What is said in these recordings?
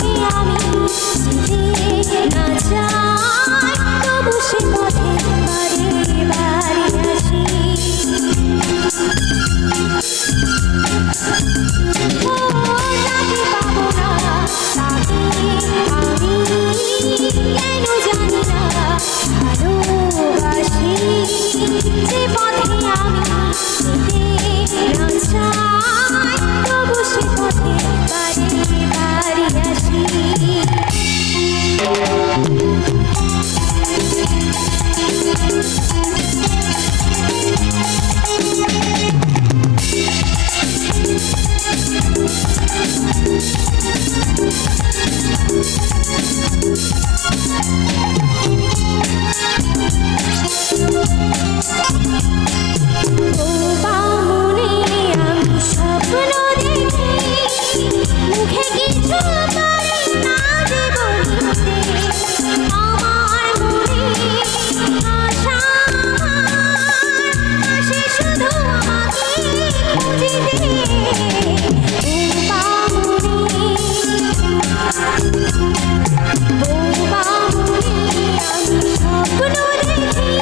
পথে আমি যেতে না চাই, তবু সে পথে বারে বারে আসি। ও যাকে পাবো না তাকে আমি কেন জানি না ভালোবাসি। যে পথে আমি যেতে না চাই, তবু সে পথে বারে বারে আসি। ও বামুনে আমি স্বপ্ন দেখি, মুখে কিছু পারি না যে বলিতে। আমার মনে আশা আসে শুধু আমাকে খুঁজিতে। ও বামুনে আমি স্বপ্ন দেখি,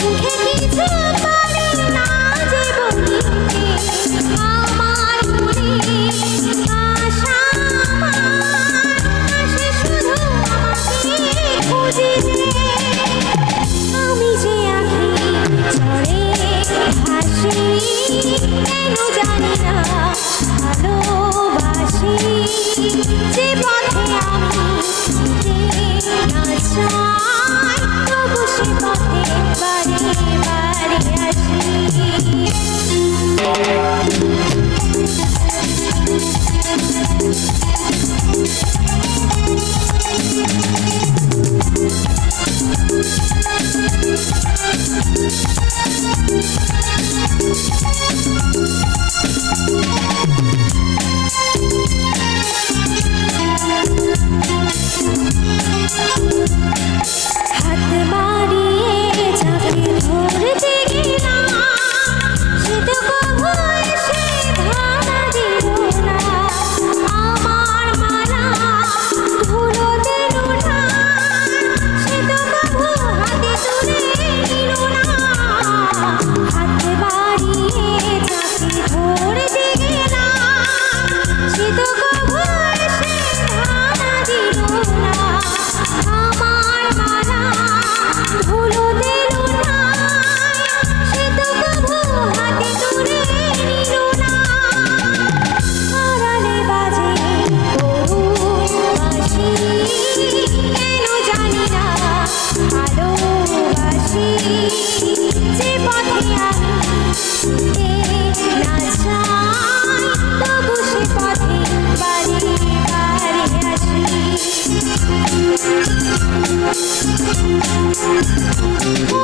মুখে কিছু পারি না যে বলিতে। আমার মনে আশা আসে শুধু আমাকে খুঁজিতে। আমি যে আঁখি ঝড়ে ভাসি, কেন জানি না ভালোবাসি। যে পথে আমি যেতে না চাই, তবু সে পথে বারে বারে আসি। হাত বাড়িয়ে যাকে ধরতে গেলাম, সে তো কভু এসে ধরা দিল না। আমার মালা ধুলো দিল না, সে তো কভু হাতে তুলে নিল না। হাত বাড়িয়ে যাকে ধরতে গেলাম, সে তো কভু এসে ধরা দিল না। আমার মালা ধুলো দিল না, সে তো কভু হাতে তুলে নিল না। আড়ালে বাজে করুণ বাঁশি, কেন জানি না ভালোবাসি। যে পথে আমি যেতে না চাই, তবু সে পথে বারে বারে আসি। ও